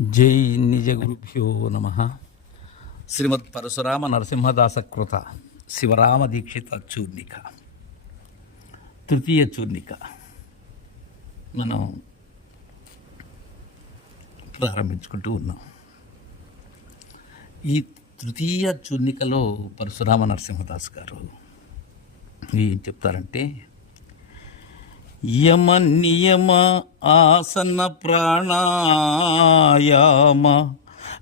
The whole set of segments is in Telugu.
జై నిజ గురుభ్యో నమ. శ్రీమద్ పరశురామ నరసింహదాస కృత శివరామ దీక్షిత చూర్ణిక. తృతీయ చూర్ణిక. మనం ప్రారంభించుకుంటూ ఉన్నాం. ఈ తృతీయ చూర్ణికలో పరశురామ నరసింహదాస్ గారు ఏం చెప్తారంటే యమ నియమ ఆసన ప్రాణాయామ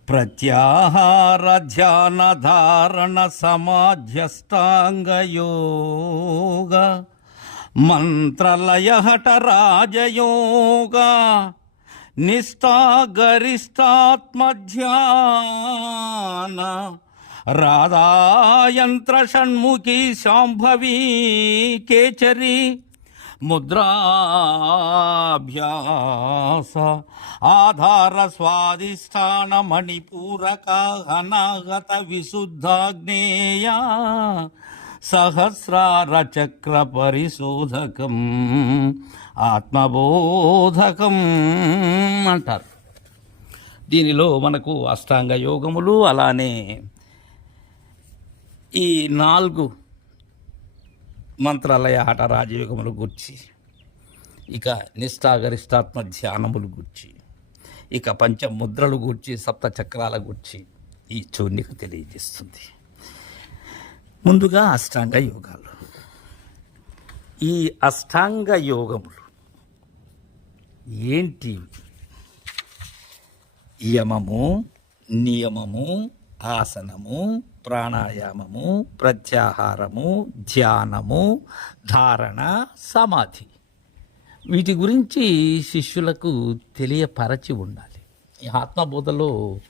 ప్రత్యాహార ధ్యాన ధారణ సమాధ్యష్టాంగయోగ మంత్రలయ రాజయోగ నిష్టా రాధాయంత్ర షణ్ముఖి శాంభవి కేచరి ముద్రాభ్యాస ఆధార స్వాధిష్టాన మణిపూరక అనాగత విశుద్ధాగ్నేయ సహస్రారచక్ర పరిశోధకం ఆత్మబోధకం అంటారు. దీనిలో మనకు అష్టాంగ యోగములు అలానే ఈ నాలుగు మంత్రాలయ ఆట రాజయోగములు గుర్చి ఇక నిష్ఠాగరిష్టాత్మ ధ్యానములు గుర్చి ఇక పంచముద్రలు గూర్చి సప్త చక్రాల గుర్చి ఈ చూర్ణిక తెలియజేస్తుంది. ముందుగా అష్టాంగ యోగాలు. ఈ అష్టాంగ యోగములు ఏంటి? యమము నియమము ఆసనము ప్రాణాయామము ప్రత్యాహారము ధ్యానము ధారణ సమాధి. వీటి గురించి శిష్యులకు తెలియపరచి ఉండాలి. ఈ ఆత్మబోధలో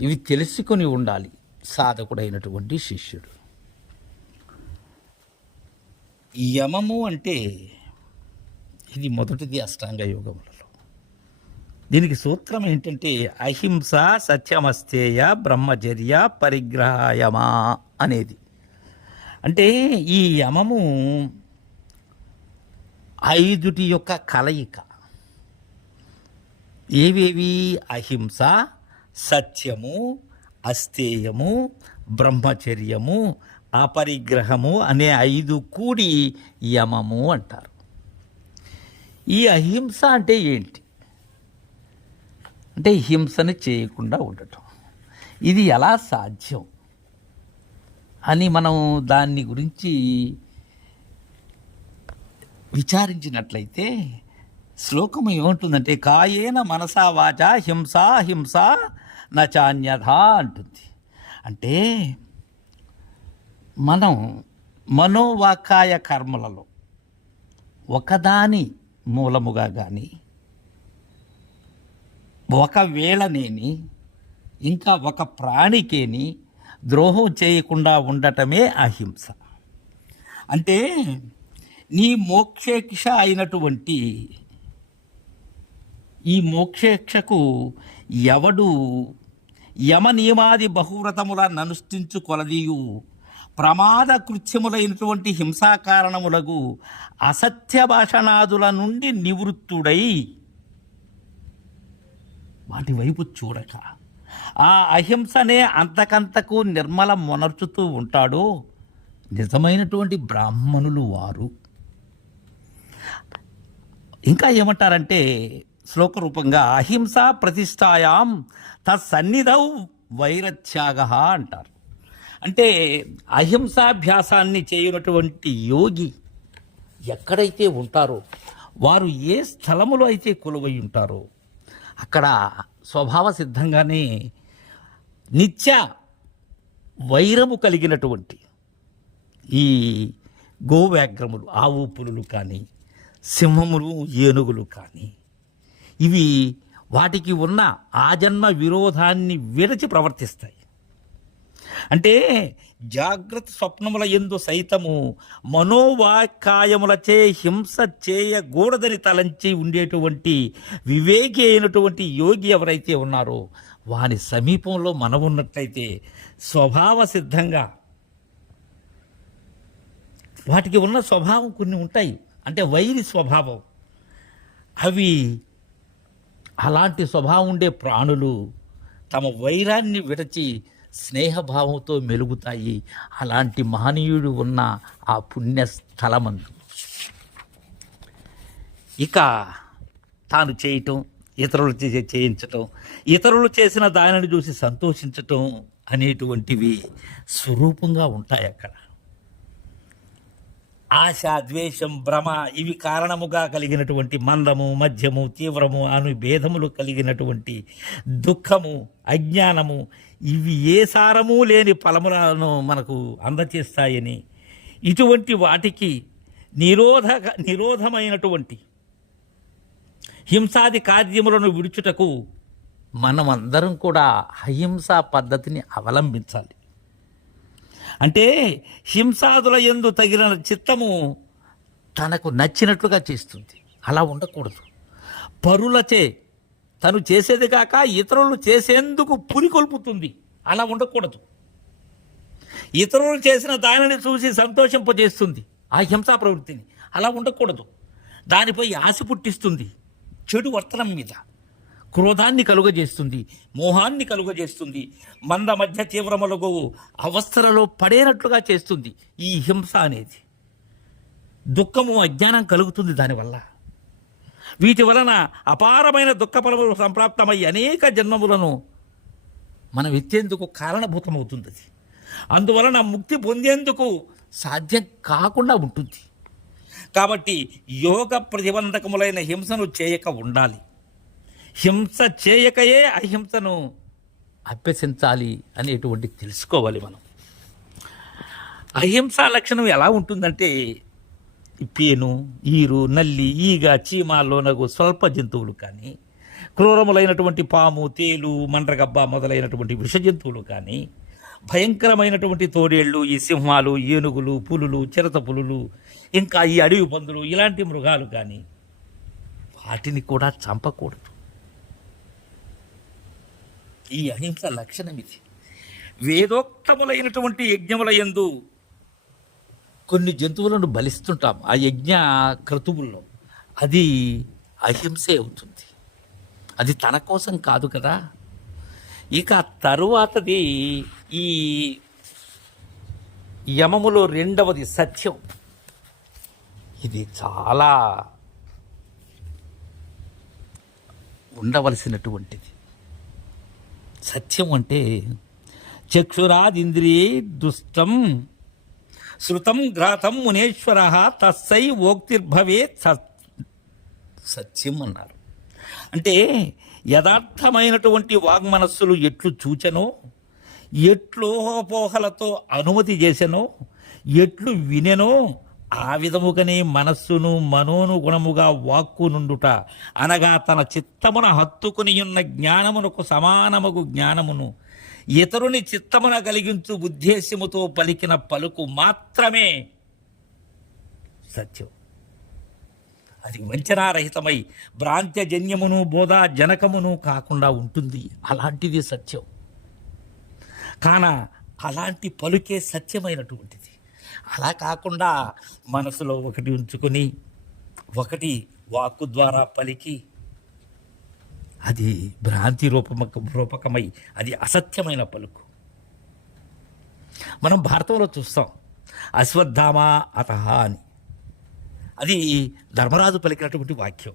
ఇవి తెలుసుకొని ఉండాలి సాధకుడైనటువంటి శిష్యుడు. యమము అంటే ఇది మొదటిది అష్టాంగ యోగములలో. దీనికి సూత్రం ఏంటంటే అహింస సత్యమస్తేయ బ్రహ్మచర్య పరిగ్రహాయమా అనేది. అంటే ఈ యమము ఐదుటి యొక్క కలయిక. ఏవేవి? అహింస సత్యము అస్తేయము బ్రహ్మచర్యము అపరిగ్రహము అనే ఐదు కూడి యమము అంటారు. ఈ అహింస అంటే ఏంటి? అంటే హింసను చేయకుండా ఉండటం. ఇది ఎలా సాధ్యం? అని మనం దాన్ని గురించి విచారించినట్లయితే శ్లోకం ఏముంటుందంటే కాయేన మనసా వాచ హింసా హింస నచాన్యథ అంటుంది. అంటే మనం మనోవాకాయ కర్మలలో ఒకదాని మూలముగా కానీ ఒకవేళనేని ఇంకా ఒక ప్రాణికేని ద్రోహం చేయకుండా ఉండటమే అహింస. అంటే నీ మోక్షేక్ష అయినటువంటి ఈ మోక్షేక్షకు ఎవడు యమ నియమాది బహువ్రతముల ననుష్ఠించు ప్రమాద కృత్యములైనటువంటి హింసాకారణములకు అసత్య భాషణాదుల నుండి నివృత్తుడై వాటి వైపు చూడక. ఆ అహింసనే అంతకంతకు నిర్మల మొనర్చుతూ ఉంటాడో. నిజమైనటువంటి బ్రాహ్మణులు వారు. ఇంకా ఏమంటారంటే శ్లోకరూపంగా అహింస ప్రతిష్టాయాం తత్సన్నిధౌ వైరత్యాగ అంటారు. అంటే అహింసాభ్యాసాన్ని చేయనటువంటి యోగి ఎక్కడైతే ఉంటారో వారు ఏ స్థలములో అయితే కొలువై ఉంటారో అక్కడ స్వభావ సిద్ధంగానే నిత్య వైరము కలిగినటువంటి ఈ గోవ్యాగ్రములు ఆవు పులులు కానీ సింహములు ఏనుగులు కానీ ఇవి వాటికి ఉన్న ఆజన్మ విరోధాన్ని విరచి ప్రవర్తిస్తాయి. అంటే జాగ్రత్త స్వప్నముల ఎందు సైతము మనోవాకాయములచే హింస చేయకూడదని తలంచి ఉండేటువంటి వివేకి అయినటువంటి యోగి ఎవరైతే ఉన్నారో వాని సమీపంలో మనం ఉన్నట్లయితే స్వభావ సిద్ధంగా వాటికి ఉన్న స్వభావం కొన్ని ఉంటాయి. అంటే వైరి స్వభావం. అవి అలాంటి స్వభావం ఉండే ప్రాణులు తమ వైరాన్ని విడచి స్నేహభావంతో మెలుగుతాయి. అలాంటి మహనీయుడు ఉన్న ఆ పుణ్య స్థలమందు ఇక తాను చేయటం ఇతరులు చేయించటం ఇతరులు చేసిన దానిని చూసి సంతోషించటం అనేటువంటివి స్వరూపంగా ఉంటాయి అక్కడ ఆశ ద్వేషం భ్రమ ఇవి కారణముగా కలిగినటువంటి మందము మధ్యము తీవ్రము అను భేదములు కలిగినటువంటి దుఃఖము అజ్ఞానము ఇవి ఏ సారము లేని ఫలములను మనకు అందచేస్తాయని ఇటువంటి వాటికి నిరోధక నిరోధమైనటువంటి హింసాది కార్యములను విడుచుటకు మనమందరం కూడా అహింసా పద్ధతిని అవలంబించాలి. అంటే హింసాదుల ఎందు తగిన చిత్తము తనకు నచ్చినట్లుగా చేస్తుంది. అలా ఉండకూడదు. పరులచే తను చేసేది కాక ఇతరులు చేసేందుకు పురికొల్పుతుంది అలా ఉండకూడదు. ఇతరులు చేసిన దానిని చూసి సంతోషింపజేస్తుంది ఆ హింసా ప్రవృత్తిని. అలా ఉండకూడదు. దానిపై ఆశ పుట్టిస్తుంది. చెడు వర్తనం మీద. క్రోధాన్ని కలుగజేస్తుంది మోహాన్ని కలుగజేస్తుంది మంద మధ్య తీవ్రములకు అవస్థలలో పడేనట్లుగా చేస్తుంది ఈ హింస అనేది. దుఃఖము అజ్ఞానం కలుగుతుంది దానివల్ల. వీటి వలన అపారమైన దుఃఖ ఫలములు సంప్రాప్తమై అనేక జన్మములను మనం ఎత్తేందుకు కారణభూతమవుతుంది అది అందువలన ముక్తి పొందేందుకు సాధ్యం కాకుండా ఉంటుంది. కాబట్టి యోగ ప్రతిబంధకములైన హింసను చేయక ఉండాలి. హింస చేయకయే అహింసను అభ్యసించాలి అనేటువంటి తెలుసుకోవాలి మనం. అహింసా లక్షణం ఎలా ఉంటుందంటే ఈ పేను ఈరు నల్లి ఈగ చీమ లోనగు స్వల్ప జంతువులు కానీ క్రూరములైనటువంటి పాము తేలు మండ్రగబ్బ మొదలైనటువంటి విష జంతువులు కానీ భయంకరమైనటువంటి తోడేళ్ళు ఈ సింహాలు ఏనుగులు పులులు చిరత పులులు ఇంకా ఈ అడవి పందులు ఇలాంటి మృగాలు కానీ వాటిని కూడా చంపకూడదు. ఈ అహింస లక్షణం ఇది. వేదోక్తములైనటువంటి యజ్ఞముల యందు కొన్ని జంతువులను బలిస్తుంటాం. ఆ యజ్ఞ క్రతువుల్లో అది అహింసే అవుతుంది. అది తన కోసం కాదు కదా. ఇక తరువాతది ఈ యమములో రెండవది సత్యం. ఇది చాలా ఉండవలసినటువంటిది. సత్యం అంటే చక్షురాదింద్రియే దుష్టం శృతం గ్రాతం మునేశ్వర తస్సై ఓక్తిర్భవే సత్యం అన్నారు. అంటే యథార్థమైనటువంటి వాగ్మనస్సులు ఎట్లు చూచనో ఎట్లు అనుమతి చేసెనో ఎట్లు వినెనో ఆ విధముగానే మనస్సును మనోను గుణముగా వాక్కు నుండుట అనగా తన చిత్తమున హత్తుకుని ఉన్న జ్ఞానమునకు సమానముగు జ్ఞానమును ఇతరుని చిత్తమున కలిగించు ఉద్దేశ్యముతో పలికిన పలుకు మాత్రమే సత్యం. అది వంచనారహితమై భ్రాంత్యజన్యమును బోధ జనకమును కాకుండా ఉంటుంది. అలాంటిది సత్యం. కాన అలాంటి పలుకే సత్యమైనటువంటిది. అలా కాకుండా మనసులో ఒకటి ఉంచుకొని ఒకటి వాక్కు ద్వారా పలికి అది భ్రాంతి రూపమక రూపకమై అది అసత్యమైన పలుకు. మనం భారతంలో చూస్తాం అశ్వత్థామ అత అని. అది ధర్మరాజు పలికినటువంటి వాక్యం.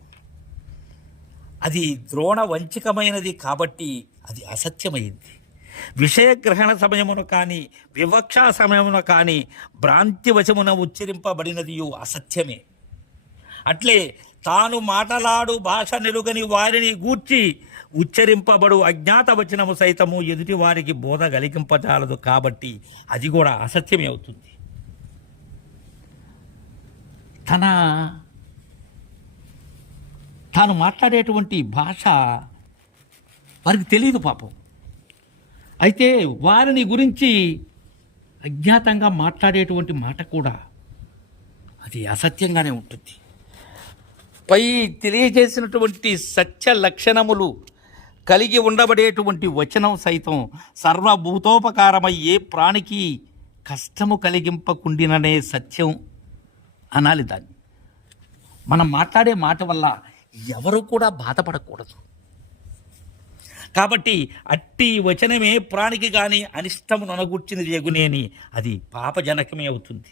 అది ద్రోణ వంచికమైనది కాబట్టి అది అసత్యమైంది. విషయగ్రహణ సమయమున కానీ వివక్ష సమయమున కానీ భ్రాంతివశమున ఉచ్చరింపబడినది అసత్యమే. అట్లే తాను మాటలాడు భాష నిలుగని వారిని గూర్చి ఉచ్చరింపబడు అజ్ఞాత వచనము సైతము ఎదుటి వారికి బోధ కలిగింపజాలదు కాబట్టి అది కూడా అసత్యమే అవుతుంది. తన తాను మాట్లాడేటువంటి భాష వారికి తెలియదు పాపం. అయితే వారిని గురించి అజ్ఞాతంగా మాట్లాడేటువంటి మాట కూడా అది అసత్యంగానే ఉంటుంది. పై తెలియజేసినటువంటి సత్య లక్షణములు కలిగి ఉండబడేటువంటి వచనం సైతం సర్వభూతోపకారమై ఏ ప్రాణికి కష్టము కలిగింపకుండిననే సత్యం అనాలి దాన్ని. మనం మాట్లాడే మాట వల్ల ఎవరు కూడా బాధపడకూడదు. కాబట్టి అట్టి వచనమే ప్రాణికి కానీ అనిష్టమును అనగూర్చినది ఎగునేని అది పాపజనకమే అవుతుంది.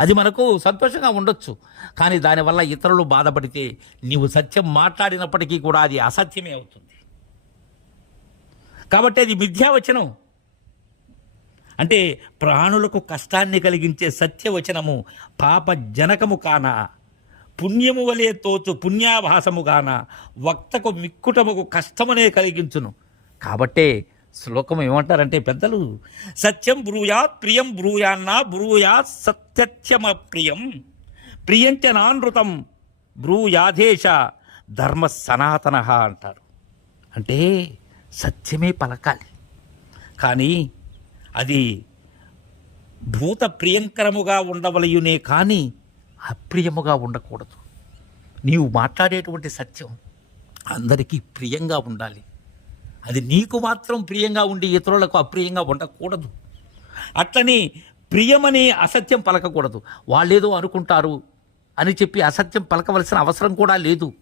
అది మనకు సంతోషంగా ఉండొచ్చు. కానీ దానివల్ల ఇతరులు బాధపడితే నీవు సత్యం మాట్లాడినప్పటికీ కూడా అది అసత్యమే అవుతుంది. కాబట్టి అది మిథ్యావచనం. అంటే ప్రాణులకు కష్టాన్ని కలిగించే సత్యవచనము పాప జనకము కాన పుణ్యము వలె తోచు పుణ్యాభాసముగాన వక్తకు మిక్కుటముకు కష్టమనే కలిగించును. కాబట్టే శ్లోకం ఏమంటారంటే పెద్దలు సత్యం బ్రూయాత్ ప్రియం బ్రూయాన్నా బ్రూయాత్ సత్యత్యమ ప్రియం. ప్రియంచ నానృతం బ్రూయాధేశ ధర్మ సనాతన అంటారు. అంటే సత్యమే పలకాలి. కానీ అది భూత ప్రియంకరముగా ఉండవలయునే కానీ అప్రియముగా ఉండకూడదు. నీవు మాట్లాడేటువంటి సత్యం అందరికీ ప్రియంగా ఉండాలి. అది నీకు మాత్రం ప్రియంగా ఉండి ఇతరులకు అప్రియంగా ఉండకూడదు. అట్లని ప్రియమని అసత్యం పలకకూడదు. వాళ్ళేదో అనుకుంటారు అని చెప్పి అసత్యం పలకవలసిన అవసరం కూడా లేదు.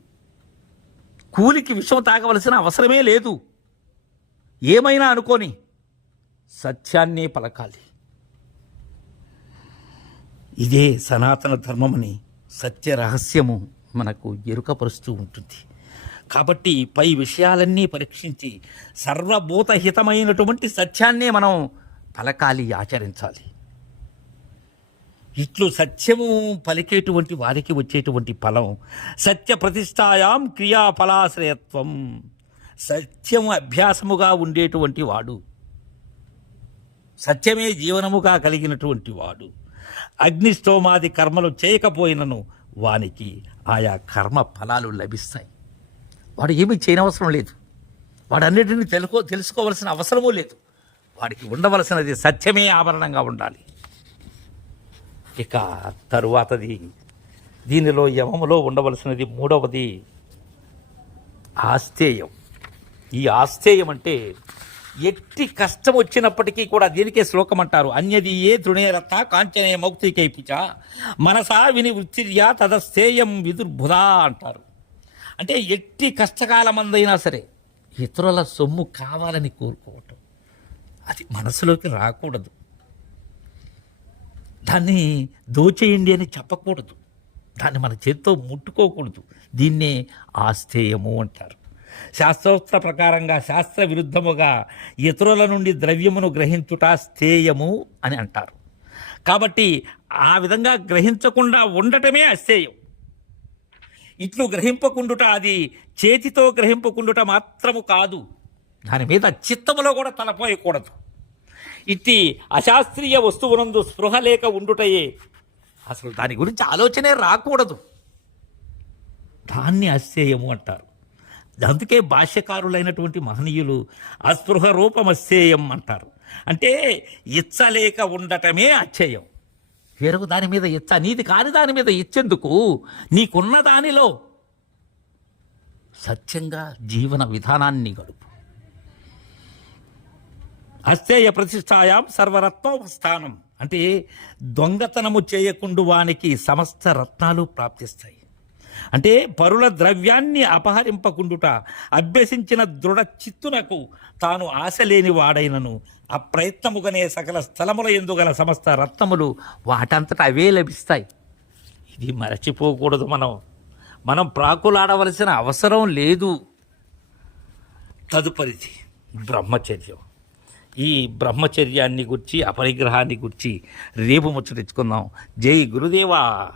కూలికి విషం తాగవలసిన అవసరమే లేదు. ఏమైనా అనుకోని సత్యాన్నే పలకాలి. ఇదే సనాతన ధర్మమని సత్య రహస్యము మనకు ఎరుకపరుస్తూ ఉంటుంది. కాబట్టి పై విషయాలన్నీ పరీక్షించి సర్వభూతహితమైనటువంటి సత్యాన్నే మనం పలకాలి ఆచరించాలి. ఇట్లు సత్యము పలికేటువంటి వారికి వచ్చేటువంటి ఫలం సత్య ప్రతిష్టాయాం క్రియాఫలాశ్రయత్వం. సత్యము అభ్యాసముగా ఉండేటువంటి వాడు. సత్యమే జీవనముగా కలిగినటువంటి వాడు. అగ్నిష్టోమాది కర్మలు చేయకపోయినను వానికి ఆయా కర్మ ఫలాలు లభిస్తాయి. వాడు ఏమీ చేయనవసరం లేదు. వాడన్నిటిని తెలుకో తెలుసుకోవలసిన అవసరమూ లేదు. వాడికి ఉండవలసినది సత్యమే ఆభరణంగా ఉండాలి. ఇక తరువాతది దీనిలో యమములో ఉండవలసినది మూడవది ఆస్తేయం ఈ ఆస్తేయం అంటే ఎట్టి కష్టం వచ్చినప్పటికీ కూడా దీనికే శ్లోకం అంటారు అన్యది ఏ తృణేరత కాంచనే మౌక్తికైపుచ మనసా విని వృత్తిర్యా తదస్థేయం విదుర్భుధా అంటారు. అంటే ఎట్టి కష్టకాలమందైనా సరే ఇతరుల సొమ్ము కావాలని కోరుకోవటం. అది మనసులోకి రాకూడదు. దాన్ని దోచేయండి అని చెప్పకూడదు. దాన్ని మన చేత్తో ముట్టుకోకూడదు. దీన్నే ఆస్థేయము అంటారు. శాస్త్రోక్త ప్రకారంగా శాస్త్ర విరుద్ధముగా ఇతరుల నుండి ద్రవ్యమును గ్రహించుట స్థేయము అని అంటారు. కాబట్టి ఆ విధంగా గ్రహించకుండా ఉండటమే అస్థేయం. ఇట్లు గ్రహింపకుండుట అది చేతితో గ్రహింపకుండుట మాత్రము కాదు. దాని మీద చిత్తములో కూడా తలపోయకూడదు. ఇట్టి అశాస్త్రీయ వస్తువునందు స్పృహ లేక ఉండుటయే అసలు దాని గురించి ఆలోచనే రాకూడదు. దాన్ని అస్థేయము అంటారు. అందుకే భాష్యకారులైనటువంటి మహనీయులు అస్పృహ రూపం అస్థేయం అంటారు. అంటే ఇచ్చలేక ఉండటమే అచ్చేయం వేరొక దాని మీద ఇచ్చ నీది కాని దాని మీద ఇచ్చేందుకు నీకున్న దానిలో సత్యంగా జీవన విధానాన్ని గడుపు. అస్థేయ ప్రతిష్టాయాం సర్వరత్నోపస్థానం అంటే దొంగతనము చేయకుండు వానికి సమస్త రత్నాలు ప్రాప్తిస్తాయి. అంటే పరుల ద్రవ్యాన్ని అపహరింపకుండుట అభ్యసించిన దృఢ చిత్తునకు తాను ఆశ లేని వాడైనను. అప్రయత్నముగానే సకల స్థలముల ఎందుగల సమస్త రత్నములు వాటంతట అవే లభిస్తాయి. ఇది మరచిపోకూడదు మనం. మనం ప్రాకులాడవలసిన అవసరం లేదు. తదుపరిది బ్రహ్మచర్యం. ఈ బ్రహ్మచర్యాన్ని గుర్చి అపరిగ్రహాన్ని గుర్చి రేపు ముచ్చటించుకుందాం. జై గురుదేవా!